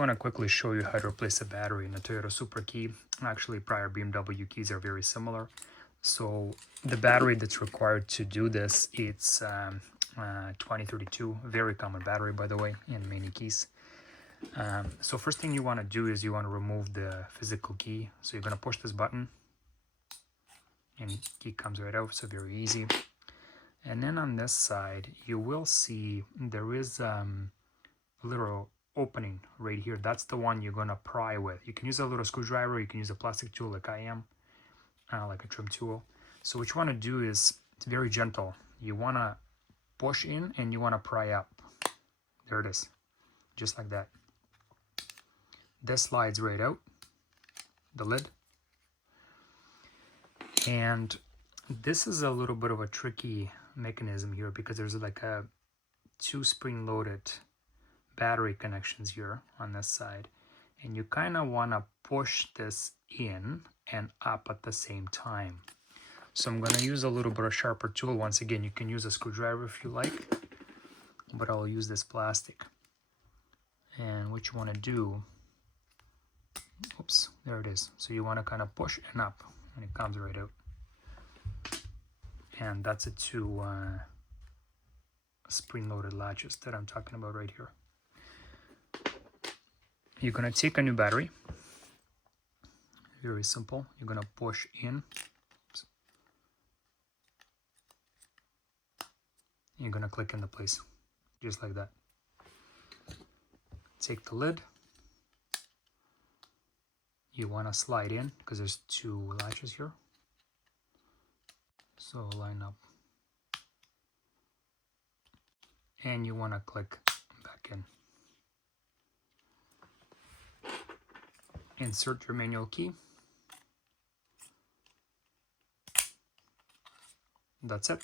I want to quickly show you how to replace a battery in a Toyota Supra key. Actually, prior BMW keys are very similar. So the battery that's required to do this, it's 2032, very common battery, by the way, in many keys. So first thing you want to do is you want to remove the physical key. So you're going to push this button and key comes right out, so very easy. And then on this side, you will see there is a little opening right here. That's the one you're going to pry with. You can use a little screwdriver, you can use a plastic tool like I am, like a trim tool. So what you want to do is, it's very gentle. You want to push in and you want to pry up. There it is, just like that. This slides right out, the lid. And this is a little bit of a tricky mechanism here because there's like a 2 spring-loaded battery connections here on this side, and you kind of want to push this in and up at the same time. So I'm going to use a little bit of sharper tool. Once again, you can use a screwdriver if you like, but I'll use this plastic. And what you want to do, oops, there it is. So you want to kind of push and up, and it comes right out. And that's the 2 spring-loaded latches that I'm talking about right here. You're going to take a new battery. Very simple. You're going to push in. Oops. You're going to click into place, just like that. Take the lid. You want to slide in because there's 2 latches here. So line up. And you want to click back in. Insert your manual key. That's it.